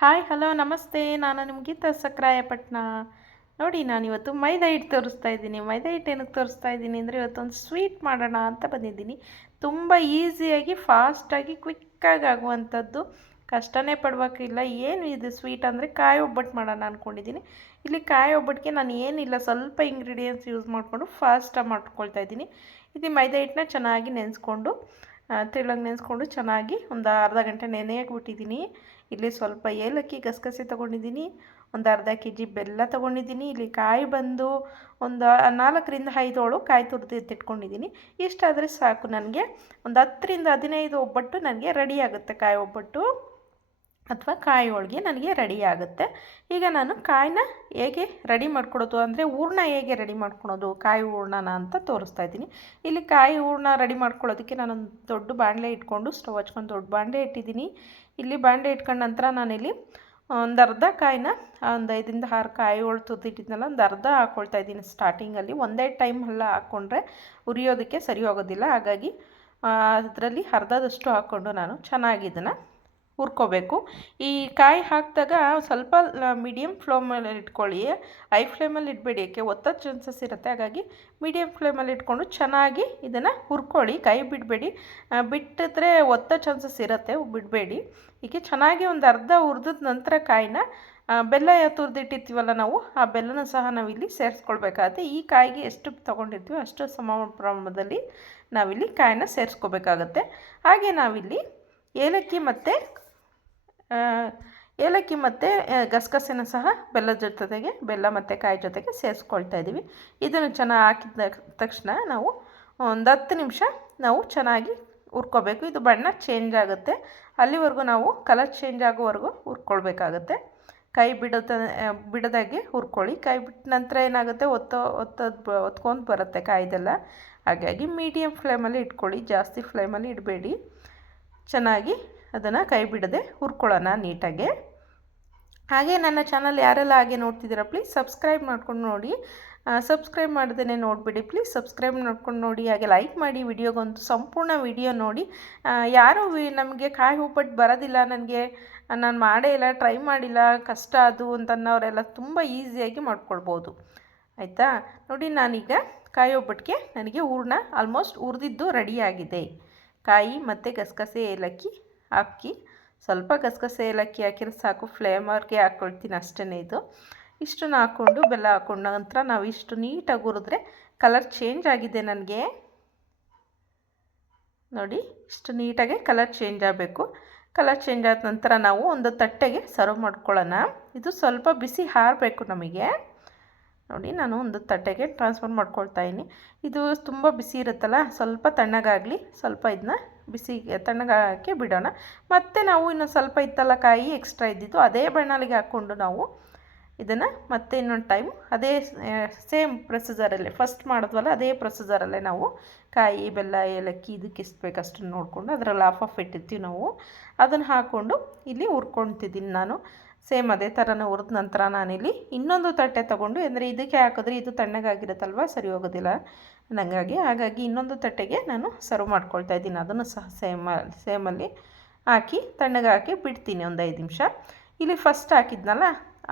Hi hello ನಮಸ್ತೆ. ನಾನು ನಿಮ್ಮ ಗೀತಾ ಸಕ್ರಾಯಪಟ್ಟಣ ನೋಡಿ, ನಾನು ಇವತ್ತು ಮೈದಾ ಹಿಟ್ಟು ತೋರಿಸ್ತಾ ಇದ್ದೀನಿ. ಮೈದಾ ಹಿಟ್ಟು ಏನಕ್ಕೆ ತೋರಿಸ್ತಾ ಇದ್ದೀನಿ ಅಂದರೆ ಇವತ್ತೊಂದು ಸ್ವೀಟ್ ಮಾಡೋಣ ಅಂತ ಬಂದಿದ್ದೀನಿ. ತುಂಬ ಈಸಿಯಾಗಿ, ಫಾಸ್ಟಾಗಿ, ಕ್ವಿಕ್ಕಾಗಿ ಆಗುವಂಥದ್ದು. ಕಷ್ಟನೇ ಪಡಬೇಕಿಲ್ಲ ಏನು ಇದು ಸ್ವೀಟ್ ಅಂದರೆ ಕಾಯಿ ಒಬ್ಬಟ್ಟು ಮಾಡೋಣ ಅಂದ್ಕೊಂಡಿದ್ದೀನಿ ಇಲ್ಲಿ ಕಾಯಿ ಒಬ್ಬಟ್ಟಿಗೆ ನಾನು ಏನಿಲ್ಲ, ಸ್ವಲ್ಪ ಇಂಗ್ರೀಡಿಯೆಂಟ್ಸ್ ಯೂಸ್ ಮಾಡಿಕೊಂಡು ಫಾಸ್ಟಾಗಿ ಮಾಡ್ಕೊಳ್ತಾ ಇದ್ದೀನಿ. ಇಲ್ಲಿ ಮೈದಾ ಹಿಟ್ಟನ್ನ ಚೆನ್ನಾಗಿ ನೆನೆಸ್ಕೊಂಡು ತೆಳ್ಳಗೆ ನೆನೆಸ್ಕೊಂಡು ಚೆನ್ನಾಗಿ ಒಂದು ಅರ್ಧ ಗಂಟೆ ನೆನೆಯಾಗಿ ಬಿಟ್ಟಿದ್ದೀನಿ ಇಲ್ಲಿ ಸ್ವಲ್ಪ ಏಲಕ್ಕಿ ಗಸಗಸೆ ತೊಗೊಂಡಿದ್ದೀನಿ, ಒಂದು ಅರ್ಧ ಕೆ ಜಿ ಬೆಲ್ಲ ತೊಗೊಂಡಿದ್ದೀನಿ. ಇಲ್ಲಿ ಕಾಯಿ ಬಂದು ಒಂದು ನಾಲ್ಕರಿಂದ ಐದೋಳು ಕಾಯಿ ತುರಿದು ಎತ್ತಿಟ್ಕೊಂಡಿದ್ದೀನಿ ಇಷ್ಟಾದರೆ ಸಾಕು ನನಗೆ. ಒಂದು ಹತ್ತರಿಂದ ಹದಿನೈದು ಒಬ್ಬಟ್ಟು ನನಗೆ ರೆಡಿ ಆಗುತ್ತೆ ಕಾಯಿ ಒಬ್ಬಟ್ಟು. ಅಥವಾ ಕಾಯಿ ಹೋಳಿಗೆ ನನಗೆ ರೆಡಿ ಆಗುತ್ತೆ. ಈಗ ನಾನು ಕಾಯಿನ ಹೇಗೆ ರೆಡಿ ಮಾಡ್ಕೊಡೋದು ಅಂದರೆ ಹೂರ್ಣ ಹೇಗೆ ರೆಡಿ ಮಾಡ್ಕೊಳೋದು, ಕಾಯಿ ಹೂರ್ಣನ ಅಂತ ತೋರಿಸ್ತಾ ಇದ್ದೀನಿ. ಇಲ್ಲಿ ಕಾಯಿ ಹೂರ್ಣ ರೆಡಿ ಮಾಡ್ಕೊಳ್ಳೋದಕ್ಕೆ ನಾನೊಂದು ದೊಡ್ಡ ಬಾಣಲೆ ಇಟ್ಕೊಂಡು, ಸ್ಟವ್ ಹಚ್ಕೊಂಡು ದೊಡ್ಡ ಬಾಣಲೆ ಇಟ್ಟಿದ್ದೀನಿ. ಇಲ್ಲಿ ಬಾಂಡೆ ಇಟ್ಕೊಂಡ ನಂತರ ನಾನಿಲ್ಲಿ ಒಂದು ಅರ್ಧ ಕಾಯಿನ, ಒಂದು ಐದರಿಂದ ಆರು ಕಾಯಿ ಒಳು ತುದಿಟ್ಟಿದ್ನಲ್ಲ ಒಂದು ಅರ್ಧ ಹಾಕ್ಕೊಳ್ತಾ ಇದ್ದೀನಿ ಸ್ಟಾರ್ಟಿಂಗಲ್ಲಿ ಒಂದೇ ಟೈಮ್ ಎಲ್ಲ ಹಾಕ್ಕೊಂಡ್ರೆ ಉರಿಯೋದಕ್ಕೆ ಸರಿ ಹೋಗೋದಿಲ್ಲ. ಹಾಗಾಗಿ ಅದರಲ್ಲಿ ಅರ್ಧದಷ್ಟು ಹಾಕ್ಕೊಂಡು ನಾನು ಚೆನ್ನಾಗಿ ಇದನ್ನು ಹುರ್ಕೋಬೇಕು. ಈ ಕಾಯಿ ಹಾಕಿದಾಗ ಸ್ವಲ್ಪ ಮೀಡಿಯಮ್ ಫ್ಲೇಮಲ್ಲಿ ಇಟ್ಕೊಳ್ಳಿ. ಐ ಫ್ಲೇಮಲ್ಲಿ ಇಡಬೇಡಿ ಯಾಕೆ ಒತ್ತೋ ಚಾನ್ಸಸ್ ಇರುತ್ತೆ. ಹಾಗಾಗಿ ಮೀಡಿಯಮ್ ಫ್ಲೇಮಲ್ಲಿ ಇಟ್ಕೊಂಡು ಚೆನ್ನಾಗಿ ಇದನ್ನು ಹುರ್ಕೊಳ್ಳಿ. ಕೈ ಬಿಡಬೇಡಿ. ಬಿಟ್ಟಿದ್ರೆ ಒತ್ತೋ ಚಾನ್ಸಸ್ ಇರುತ್ತೆ, ಬಿಡಬೇಡಿ. ಹೀಗೆ ಚೆನ್ನಾಗಿ ಒಂದು ಅರ್ಧ ಹುರಿದ ನಂತರ ಕಾಯಿನ ಬೆಲ್ಲ ತುರಿದಿಟ್ಟಿರ್ತೀವಲ್ಲ ನಾವು, ಆ ಬೆಲ್ಲನ ಸಹ ನಾವಿಲ್ಲಿ ಸೇರಿಸ್ಕೊಳ್ಬೇಕಾಗುತ್ತೆ ಈ ಕಾಯಿಗೆ ಎಷ್ಟು ತೊಗೊಂಡಿರ್ತೀವೋ ಅಷ್ಟು ಸಮ ಪ್ರಮಾಣದಲ್ಲಿ ನಾವಿಲ್ಲಿ ಕಾಯಿನ ಸೇರಿಸ್ಕೋಬೇಕಾಗತ್ತೆ. ಹಾಗೆ ನಾವಿಲ್ಲಿ ಏಲಕ್ಕಿ ಮತ್ತು ಏಲಕ್ಕಿ ಮತ್ತು ಗಸಗಸೆನ ಸಹ ಬೆಲ್ಲದ ಜೊತೆಗೆ, ಬೆಲ್ಲ ಮತ್ತು ಕಾಯಿ ಜೊತೆಗೆ ಸೇರಿಸ್ಕೊಳ್ತಾ ಇದ್ದೀವಿ. ಇದನ್ನು ಚೆನ್ನಾಗಿ ಹಾಕಿದ ತಕ್ಷಣ ನಾವು ಒಂದು ಹತ್ತು ನಿಮಿಷ ನಾವು ಚೆನ್ನಾಗಿ ಹುರ್ಕೋಬೇಕು. ಇದು ಬಣ್ಣ ಚೇಂಜ್ ಆಗುತ್ತೆ. ಅಲ್ಲಿವರೆಗೂ ನಾವು ಕಲರ್ ಚೇಂಜ್ ಆಗೋವರೆಗೂ ಹುರ್ಕೊಳ್ಬೇಕಾಗುತ್ತೆ. ಕೈ ಬಿಡೋದ ಬಿಡದಾಗೆ ಹುರ್ಕೊಳ್ಳಿ. ಕೈ ಬಿಟ್ಟ ನಂತರ ಏನಾಗುತ್ತೆ? ಒತ್ತೋ, ಒತ್ತೋದು ಒತ್ಕೊಂಡು ಬರುತ್ತೆ ಕಾಯ್ದೆಲ್ಲ. ಹಾಗಾಗಿ ಮೀಡಿಯಮ್ ಫ್ಲೇಮಲ್ಲಿ ಇಟ್ಕೊಳ್ಳಿ. ಜಾಸ್ತಿ ಫ್ಲೇಮಲ್ಲಿ ಇಡಬೇಡಿ. ಚೆನ್ನಾಗಿ ಅದನ್ನು ಕೈ ಬಿಡದೆ ಹುರ್ಕೊಳ್ಳೋಣ ನೀಟಾಗೆ. ಹಾಗೆ ನನ್ನ ಚಾನಲ್ ಯಾರೆಲ್ಲ ಹಾಗೆ ನೋಡ್ತಿದ್ದೀರಾ ಪ್ಲೀಸ್ ಸಬ್ಸ್ಕ್ರೈಬ್ ಮಾಡ್ಕೊಂಡು ನೋಡಿ. ಸಬ್ಸ್ಕ್ರೈಬ್ ಮಾಡ್ದೇ ನೋಡಿಬಿಡಿ ಪ್ಲೀಸ್ ಸಬ್ಸ್ಕ್ರೈಬ್ ಮಾಡ್ಕೊಂಡು ನೋಡಿ. ಹಾಗೆ ಲೈಕ್ ಮಾಡಿ ವಿಡಿಯೋಗೊಂದು ಸಂಪೂರ್ಣ ವಿಡಿಯೋ ನೋಡಿ. ಯಾರು ನಮಗೆ ಕಾಯಿ ಉಪ್ಪಟ್ಟು ಬರೋದಿಲ್ಲ, ನನಗೆ ನಾನು ಮಾಡೇ ಇಲ್ಲ, ಟ್ರೈ ಮಾಡಿಲ್ಲ, ಕಷ್ಟ ಅದು ಅಂತನ್ನೋರೆಲ್ಲ ತುಂಬ ಈಸಿಯಾಗಿ ಮಾಡ್ಕೊಳ್ಬೋದು. ಆಯಿತಾ? ನೋಡಿ ನಾನೀಗ ಕಾಯಿ ಒಬ್ಬಟ್ಟಿಗೆ ನನಗೆ ಹೂರ್ಣ ಆಲ್ಮೋಸ್ಟ್ ಹುರಿದಿದ್ದು ರೆಡಿಯಾಗಿದೆ ಕಾಯಿ ಮತ್ತು ಗಸಗಸೆ ಏಲಕ್ಕಿ ಹಾಕಿ ಸ್ವಲ್ಪ ಗಸಗಸೆ ಏಲಕ್ಕಿ ಹಾಕಿದ್ರೆ ಸಾಕು. ಫ್ಲೇಮರ್ಗೆ ಹಾಕ್ಕೊಳ್ತೀನಿ ಅಷ್ಟೇ ಇದು. ಇಷ್ಟನ್ನು ಹಾಕ್ಕೊಂಡು ಬೆಲ್ಲ ಹಾಕ್ಕೊಂಡ ನಂತರ ನಾವು ಇಷ್ಟು ನೀಟಾಗಿ ಹುರಿದ್ರೆ ಕಲರ್ ಚೇಂಜ್ ಆಗಿದೆ ನನಗೆ. ನೋಡಿ, ಇಷ್ಟು ನೀಟಾಗಿ ಕಲರ್ ಚೇಂಜ್ ಆಗಬೇಕು. ಕಲರ್ ಚೇಂಜ್ ಆದ ನಂತರ ನಾವು ಒಂದು ತಟ್ಟೆಗೆ ಸರ್ವ್ ಮಾಡ್ಕೊಳ್ಳೋಣ. ಇದು ಸ್ವಲ್ಪ ಬಿಸಿ ಹಾರಬೇಕು ನಮಗೆ. ನೋಡಿ, ನಾನು ಒಂದು ತಟ್ಟೆಗೆ ಟ್ರಾನ್ಸ್ಫರ್ ಮಾಡ್ಕೊಳ್ತಾ ಇದ್ದೀನಿ. ಇದು ತುಂಬ ಬಿಸಿ ಇರುತ್ತಲ್ಲ, ಸ್ವಲ್ಪ ತಣ್ಣಗಾಗಲಿ ಸ್ವಲ್ಪ ಇದನ್ನ ಬಿಸಿ ತಣ್ಣಗಾಕಿ ಬಿಡೋಣ. ಮತ್ತು ನಾವು ಇನ್ನೊಂದು ಸ್ವಲ್ಪ ಇತ್ತಲ್ಲ ಕಾಯಿ ಎಕ್ಸ್ಟ್ರಾ ಇದ್ದಿದ್ದು ಅದೇ ಬಣ್ಣಲಿಗೆ ಹಾಕ್ಕೊಂಡು ನಾವು ಇದನ್ನು ಮತ್ತೆ ಇನ್ನೊಂದು ಟೈಮ್ ಅದೇ ಸೇಮ್ ಪ್ರೊಸೀಜರಲ್ಲೇ ಫಸ್ಟ್ ಮಾಡಿದ್ವಲ್ಲ ಅದೇ ಪ್ರೊಸೀಜರಲ್ಲೇ ನಾವು ಕಾಯಿ, ಬೆಲ್ಲ, ಏಲಕ್ಕಿ ಇದಕ್ಕೆ ಎಷ್ಟು ಬೇಕಷ್ಟು ನೋಡಿಕೊಂಡು ಅದರಲ್ಲಿ ಆಫ್ ಆಫ್ ಇಟ್ಟಿರ್ತೀವಿ ನಾವು. ಅದನ್ನು ಹಾಕ್ಕೊಂಡು ಇಲ್ಲಿ ಹುರ್ಕೊಳ್ತಿದ್ದೀನಿ ನಾನು. ಸೇಮ್ ಅದೇ ಥರನೇ ಹುರಿದ ನಂತರ ನಾನಿಲ್ಲಿ ಇನ್ನೊಂದು ತಟ್ಟೆ ತೊಗೊಂಡು, ಅಂದರೆ ಇದಕ್ಕೆ ಹಾಕಿದ್ರೆ ಇದು ತಣ್ಣಗಾಗಿರುತ್ತಲ್ವ, ಸರಿ ಹೋಗೋದಿಲ್ಲ. ನನಗಾಗಿ ಹಾಗಾಗಿ ಇನ್ನೊಂದು ತಟ್ಟೆಗೆ ನಾನು ಸರ್ವ್ ಮಾಡ್ಕೊಳ್ತಾ ಇದ್ದೀನಿ. ಅದನ್ನು ಸಹ ಸೇಮ್ ಸೇಮಲ್ಲಿ ಹಾಕಿ, ತಣ್ಣಗೆ ಹಾಕಿ ಬಿಡ್ತೀನಿ ಒಂದು ಐದು ನಿಮಿಷ. ಇಲ್ಲಿ ಫಸ್ಟ್ ಹಾಕಿದ್ನಲ್ಲ,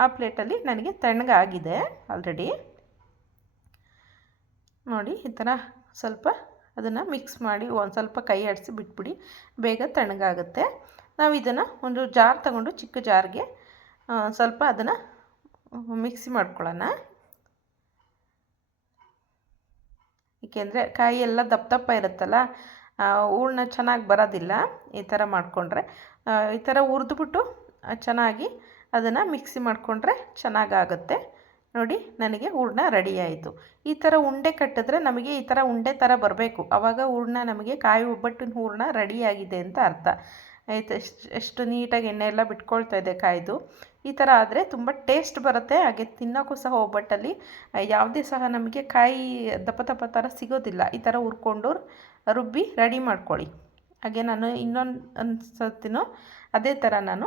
ಆ ಪ್ಲೇಟಲ್ಲಿ ನನಗೆ ತಣ್ಣಗಾಗಿದೆ ಆಲ್ರೆಡಿ ನೋಡಿ, ಈ ಥರ ಸ್ವಲ್ಪ ಅದನ್ನು ಮಿಕ್ಸ್ ಮಾಡಿ ಒಂದು ಸ್ವಲ್ಪ ಕೈ ಆಡಿಸಿ ಬಿಟ್ಬಿಡಿ, ಬೇಗ ತಣ್ಣಗಾಗುತ್ತೆ ನಾವು ಇದನ್ನು ಒಂದು ಜಾರ್ ತಗೊಂಡು ಚಿಕ್ಕ ಜಾರ್ಗೆ ಸ್ವಲ್ಪ ಅದನ್ನು ಮಿಕ್ಸಿ ಮಾಡ್ಕೊಳ್ಳೋಣ. ಏಕೆಂದರೆ ಕಾಯಿ ಎಲ್ಲ ದಪ್ಪ ದಪ್ಪ ಇರುತ್ತಲ್ಲ ಹೂರ್ಣ ಚೆನ್ನಾಗಿ ಬರೋದಿಲ್ಲ, ಈ ಥರ ಮಾಡಿಕೊಂಡ್ರೆ. ಈ ಥರ ಹುರಿದ್ಬಿಟ್ಟು ಚೆನ್ನಾಗಿ ಅದನ್ನು ಮಿಕ್ಸಿ ಮಾಡಿಕೊಂಡ್ರೆ ಚೆನ್ನಾಗಾಗುತ್ತೆ. ನೋಡಿ, ನನಗೆ ಹೂರ್ಣ ರೆಡಿ ಆಯಿತು. ಈ ಥರ ಉಂಡೆ ಕಟ್ಟಿದ್ರೆ ನಮಗೆ ಈ ಥರ ಉಂಡೆ ಥರ ಬರಬೇಕು. ಆವಾಗ ಹೂರ್ಣ ನಮಗೆ ಕಾಯಿ ಒಬ್ಬಟ್ಟಿನ ಹೂರ್ಣ ರೆಡಿಯಾಗಿದೆ ಅಂತ ಅರ್ಥ. ಆಯಿತು, ಎಷ್ಟು ಎಷ್ಟು ನೀಟಾಗಿ ಎಣ್ಣೆ ಎಲ್ಲ ಬಿಟ್ಕೊಳ್ತಾ ಇದೆ ಕಾಯ್ದು. ಈ ಥರ ಆದರೆ ತುಂಬ ಟೇಸ್ಟ್ ಬರುತ್ತೆ, ಹಾಗೆ ತಿನ್ನೋಕ್ಕೂ ಸಹ ಒಬ್ಬಟ್ಟಲ್ಲಿ. ಯಾವುದೇ ಸಹ ನಮಗೆ ಕಾಯಿ ದಪ್ಪ ದಪ್ಪ ಥರ ಸಿಗೋದಿಲ್ಲ. ಈ ಥರ ಹುರ್ಕೊಂಡು ರುಬ್ಬಿ ರೆಡಿ ಮಾಡ್ಕೊಳ್ಳಿ. ಹಾಗೆ ನಾನು ಇನ್ನೊಂದು ಒಂದು ಸರ್ತಿನೂ ಅದೇ ಥರ ನಾನು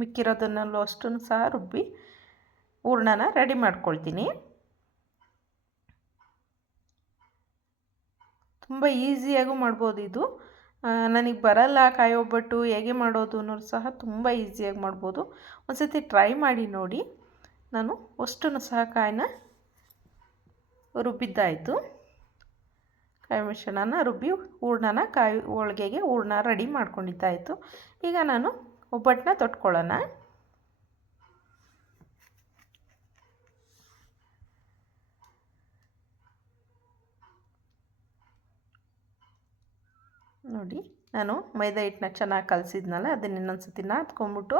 ಮಿಕ್ಕಿರೋದನ್ನಲ್ಲೂ ಅಷ್ಟು ಸಹ ರುಬ್ಬಿ ಹೂರ್ಣನ ರೆಡಿ ಮಾಡ್ಕೊಳ್ತೀನಿ. ತುಂಬ ಈಸಿಯಾಗೂ ಮಾಡ್ಬೋದು ಇದು. ನನಗೆ ಬರಲ್ಲ ಕಾಯಿ ಒಬ್ಬಟ್ಟು ಹೇಗೆ ಮಾಡೋದು ಅನ್ನೋದು ಸಹ ತುಂಬ ಈಸಿಯಾಗಿ ಮಾಡ್ಬೋದು. ಒಂದು ಸತಿ ಟ್ರೈ ಮಾಡಿ ನೋಡಿ. ನಾನು ಅಷ್ಟನ್ನು ಸಹ ಕಾಯಿನ ರುಬ್ಬಿದ್ದಾಯಿತು. ಕಾಯಿ ಮಿಶ್ರಣನ ರುಬ್ಬಿ ಹೂರ್ಣನ ಕಾಯಿ ಹೋಳ್ಗೆಗೆ ಹೂರ್ಣ ರೆಡಿ ಮಾಡ್ಕೊಂಡಿದ್ದಾಯಿತು. ಈಗ ನಾನು ಒಬ್ಬಟ್ಟನ್ನ ತೊಟ್ಕೊಳ್ಳೋಣ. ನೋಡಿ, ನಾನು ಮೈದಾ ಹಿಟ್ಟನ್ನ ಚೆನ್ನಾಗಿ ಕಲಸಿದ್ನಲ್ಲ, ಅದನ್ನ ಇನ್ನೊಂದು ಸತಿ ನಾದ್ಕೊಂಬಿಟ್ಟು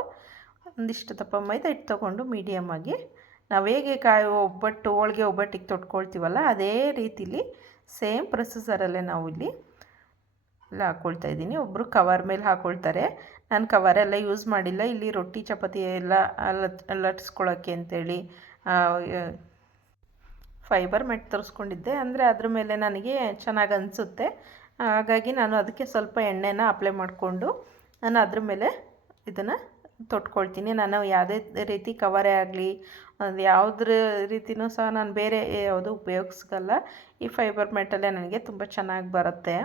ಒಂದಿಷ್ಟು ತಪ್ಪ ಮೈದಾ ಹಿಟ್ಟು ತೊಗೊಂಡು ಮೀಡಿಯಮ್ಮಾಗಿ ನಾವು ಹೇಗೆ ಕಾಯಿ ಒಬ್ಬಟ್ಟು, ಹೋಳಿಗೆ ಒಬ್ಬಟ್ಟಿಗೆ ತೊಟ್ಕೊಳ್ತೀವಲ್ಲ, ಅದೇ ರೀತಿಲಿ ಸೇಮ್ ಪ್ರೊಸೆಸರಲ್ಲೇ ನಾವು ಇಲ್ಲಿ ಎಲ್ಲ ಹಾಕ್ಕೊಳ್ತಾ ಇದ್ದೀನಿ. ಒಬ್ಬರು ಕವರ್ ಮೇಲೆ ಹಾಕ್ಕೊಳ್ತಾರೆ ನಾನು ಕವರೆಲ್ಲ ಯೂಸ್ ಮಾಡಿಲ್ಲ. ಇಲ್ಲಿ ರೊಟ್ಟಿ, ಚಪಾತಿ ಎಲ್ಲ ಲಟ್ಸ್ಕೊಳ್ಳೋಕ್ಕೆ ಅಂತೇಳಿ ಫೈಬರ್ ಮೆಟ್ ತರಿಸ್ಕೊಂಡಿದ್ದೆ. ಅಂದರೆ ಅದ್ರ ಮೇಲೆ ನನಗೆ ಚೆನ್ನಾಗಿ ಅನಿಸುತ್ತೆ. ಹಾಗಾಗಿ ನಾನು ಅದಕ್ಕೆ ಸ್ವಲ್ಪ ಎಣ್ಣೆನ ಅಪ್ಲೈ ಮಾಡಿಕೊಂಡು ನಾನು ಅದ್ರ ಮೇಲೆ ಇದನ್ನು ತೊಟ್ಕೊಳ್ತೀನಿ. ನಾನು ಯಾವುದೇ ರೀತಿ ಕವರೇ ಆಗಲಿ, ಅದು ಯಾವುದ್ರ ರೀತಿಯೂ ಸಹ ನಾನು ಬೇರೆ ಯಾವುದು ಉಪಯೋಗಿಸ್ಕಲ್ಲ ಈ ಫೈಬರ್ ಮೆಟಲ್ಲೇ ನನಗೆ ತುಂಬ ಚೆನ್ನಾಗಿ ಬರುತ್ತೆ.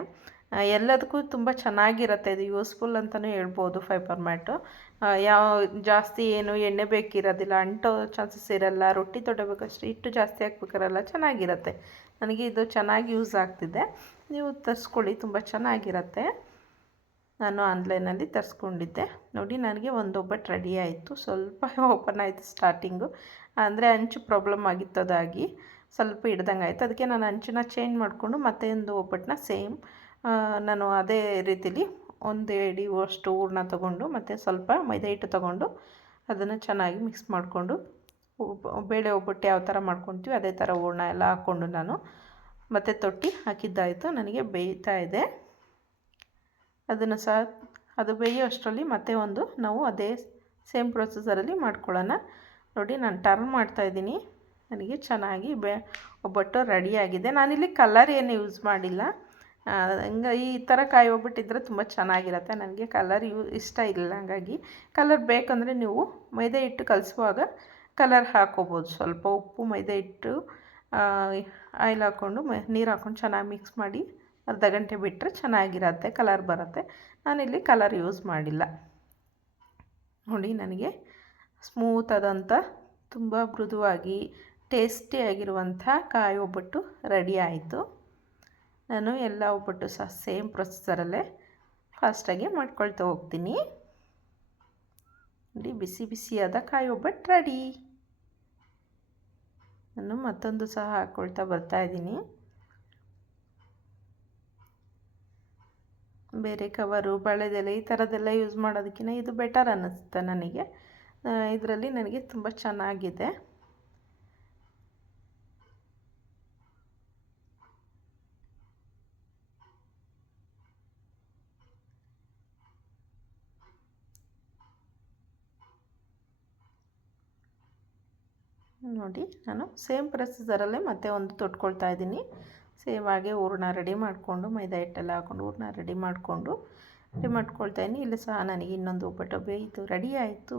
ಎಲ್ಲದಕ್ಕೂ ತುಂಬ ಚೆನ್ನಾಗಿರುತ್ತೆ. ಇದು ಯೂಸ್ಫುಲ್ ಅಂತಲೂ ಹೇಳ್ಬೋದು ಫೈಬರ್ ಮ್ಯಾಟು ಯಾವ ಜಾಸ್ತಿ ಏನು ಎಣ್ಣೆ ಬೇಕಿರೋದಿಲ್ಲ, ಅಂಟೋ ಚಾನ್ಸಸ್ ಇರಲ್ಲ, ರೊಟ್ಟಿ ತೊಡಬೇಕಷ್ಟು ಹಿಟ್ಟು ಜಾಸ್ತಿ ಹಾಕ್ಬೇಕಾರಲ್ಲ ಚೆನ್ನಾಗಿರುತ್ತೆ. ನನಗೆ ಇದು ಚೆನ್ನಾಗಿ ಯೂಸ್ ಆಗ್ತಿದೆ. ನೀವು ತರಿಸ್ಕೊಳ್ಳಿ, ತುಂಬ ಚೆನ್ನಾಗಿರತ್ತೆ. ನಾನು ಆನ್ಲೈನಲ್ಲಿ ತರಿಸ್ಕೊಂಡಿದ್ದೆ. ನೋಡಿ, ನನಗೆ ಒಂದು ಒಬ್ಬಟ್ಟು ರೆಡಿ ಆಯಿತು. ಸ್ವಲ್ಪ ಓಪನ್ ಆಯಿತು ಸ್ಟಾರ್ಟಿಂಗು. ಅಂದರೆ ಅಂಚು ಪ್ರಾಬ್ಲಮ್ ಆಗಿತ್ತು ಅದಾಗಿ ಸ್ವಲ್ಪ ಹಿಡ್ದಂಗೆ ಆಯಿತು. ಅದಕ್ಕೆ ನಾನು ಅಂಚನ್ನ ಚೇಂಜ್ ಮಾಡಿಕೊಂಡು ಮತ್ತೆ ಒಂದು ಒಬ್ಬಟ್ಟನ್ನ ಸೇಮ್ ನಾನು ಅದೇ ರೀತಿಲಿ ಒಂದು ಎಡಿ ಅಷ್ಟು ಹೂರ್ಣ ತೊಗೊಂಡು ಮತ್ತು ಸ್ವಲ್ಪ ಮೈದಾ ಹಿಟ್ಟು ತೊಗೊಂಡು ಅದನ್ನು ಚೆನ್ನಾಗಿ ಮಿಕ್ಸ್ ಮಾಡಿಕೊಂಡು ಬೇಳೆ ಒಬ್ಬಟ್ಟು ಯಾವ ಥರ ಮಾಡ್ಕೊತೀವಿ ಅದೇ ಥರ ಹೂರ್ಣ ಎಲ್ಲ ಹಾಕ್ಕೊಂಡು ನಾನು ಮತ್ತೆ ತೊಟ್ಟಿ ಹಾಕಿದ್ದಾಯಿತು, ನನಗೆ ಬೇಯ್ತಾ ಇದೆ. ಅದನ್ನು ಸಹ, ಅದು ಬೇಯೋ ಅಷ್ಟರಲ್ಲಿ ಮತ್ತೆ ಒಂದು ನಾವು ಅದೇ ಸೇಮ್ ಪ್ರೊಸೆಸರಲ್ಲಿ ಮಾಡ್ಕೊಳ್ಳೋಣ. ನೋಡಿ, ನಾನು ಟರ್ನ್ ಮಾಡ್ತಾಯಿದ್ದೀನಿ ನನಗೆ ಚೆನ್ನಾಗಿ ಬೆ, ಒಬ್ಬಟ್ಟು ರೆಡಿಯಾಗಿದೆ. ನಾನಿಲ್ಲಿ ಕಲರ್ ಏನು ಯೂಸ್ ಮಾಡಿಲ್ಲ. ಹಂಗೆ ಈ ಥರ ಕಾಯಿ ಒಬ್ಬಟ್ಟಿದ್ರೆ ತುಂಬ ಚೆನ್ನಾಗಿರುತ್ತೆ. ನನಗೆ ಕಲರ್ ಯೂ, ಇಷ್ಟ ಇಲ್ಲ. ಹಾಗಾಗಿ ಕಲರ್ ಬೇಕಂದರೆ ನೀವು ಮೈದೆ ಹಿಟ್ಟು ಕಲಿಸುವಾಗ ಕಲರ್ ಹಾಕೋಬೋದು. ಸ್ವಲ್ಪ ಉಪ್ಪು, ಮೈದಾ ಹಿಟ್ಟು ಆಯಿಲ್ ಹಾಕ್ಕೊಂಡು ನೀರು ಹಾಕ್ಕೊಂಡು ಚೆನ್ನಾಗಿ ಮಿಕ್ಸ್ ಮಾಡಿ ಅರ್ಧ ಗಂಟೆ ಬಿಟ್ಟರೆ ಚೆನ್ನಾಗಿರತ್ತೆ, ಕಲರ್ ಬರುತ್ತೆ. ನಾನಿಲ್ಲಿ ಕಲರ್ ಯೂಸ್ ಮಾಡಿಲ್ಲ. ನೋಡಿ ನನಗೆ ಸ್ಮೂತ್ ಆದಂಥ ತುಂಬ ಮೃದುವಾಗಿ ಟೇಸ್ಟಿಯಾಗಿರುವಂಥ ಕಾಯಿ ಒಬ್ಬಟ್ಟು ರೆಡಿ ಆಯಿತು. ನಾನು ಎಲ್ಲ ಒಬ್ಬಟ್ಟು ಸಹ ಸೇಮ್ ಪ್ರೊಸೆಸರಲ್ಲೇ ಫಾಸ್ಟಾಗಿ ಮಾಡ್ಕೊಳ್ತಾ ಹೋಗ್ತೀನಿ. ನೋಡಿ, ಬಿಸಿ ಬಿಸಿಯಾದ ಕಾಯಿ ಒಬ್ಬಟ್ಟು ರೆಡಿ ನಾನು ಮತ್ತೊಂದು ಸಹ ಹಾಕ್ಕೊಳ್ತಾ ಬರ್ತಾ ಇದ್ದೀನಿ. ಬೇರೆ ಕವರು ಬಳೆದೆಲೆ ಈ ಥರದ್ದೆಲ್ಲ ಯೂಸ್ ಮಾಡೋದಕ್ಕಿಂತ ಇದು ಬೆಟರ್ ಅನ್ನಿಸುತ್ತೆ ನನಗೆ. ಇದರಲ್ಲಿ ನನಗೆ ತುಂಬ ಚೆನ್ನಾಗಿದೆ. ನೋಡಿ, ನಾನು ಸೇಮ್ ಪ್ರೊಸೆಸರಲ್ಲೇ ಮತ್ತೆ ಒಂದು ತೊಟ್ಕೊಳ್ತಾ ಇದ್ದೀನಿ. ಸೇಮ್ ಹಾಗೆ ಹೂರ್ಣ ರೆಡಿ ಮಾಡಿಕೊಂಡು, ಮೈದಾ ಹಿಟ್ಟೆಲ್ಲ ಹಾಕ್ಕೊಂಡು ಹೂರ್ಣ ರೆಡಿ ಮಾಡಿಕೊಂಡು ರೆಡಿ ಮಾಡ್ಕೊಳ್ತಾ ಇದ್ದೀನಿ. ಇಲ್ಲಿ ಸಹ ನನಗೆ ಇನ್ನೊಂದು ಒಬ್ಬಟ್ಟು ಬೇಯಿತು ರೆಡಿ ಆಯಿತು.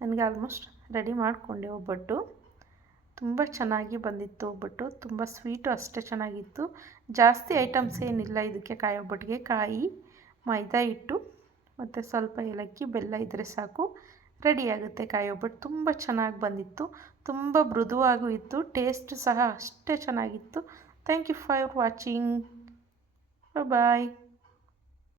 ನನಗೆ ಆಲ್ಮೋಸ್ಟ್ ರೆಡಿ ಮಾಡಿಕೊಂಡೆ ಒಬ್ಬಟ್ಟು. ತುಂಬ ಚೆನ್ನಾಗಿ ಬಂದಿತ್ತು ಒಬ್ಬಟ್ಟು. ತುಂಬ ಸ್ವೀಟು ಅಷ್ಟೇ ಚೆನ್ನಾಗಿತ್ತು. ಜಾಸ್ತಿ ಐಟಮ್ಸ್ ಏನಿಲ್ಲ, ಇದಕ್ಕೆ ಕಾಯಿ ಒಬ್ಬಟ್ಟಿಗೆ ಕಾಯಿ, ಮೈದಾ ಹಿಟ್ಟು, ಮತ್ತು ಸ್ವಲ್ಪ ಏಲಕ್ಕಿ, ಬೆಲ್ಲ ಇದ್ದರೆ ಸಾಕು. ರೆಡಿಯಾಗುತ್ತೆ ಕಾಯಿ ಒಬ್ಬಟ್ಟು ತುಂಬ ಚೆನ್ನಾಗಿ ಬಂದಿತ್ತು. ತುಂಬ ಮೃದುವಾಗೂ ಇತ್ತು. ಟೇಸ್ಟ್ ಸಹ ಅಷ್ಟೇ ಚೆನ್ನಾಗಿತ್ತು. Thank you for watching. Bye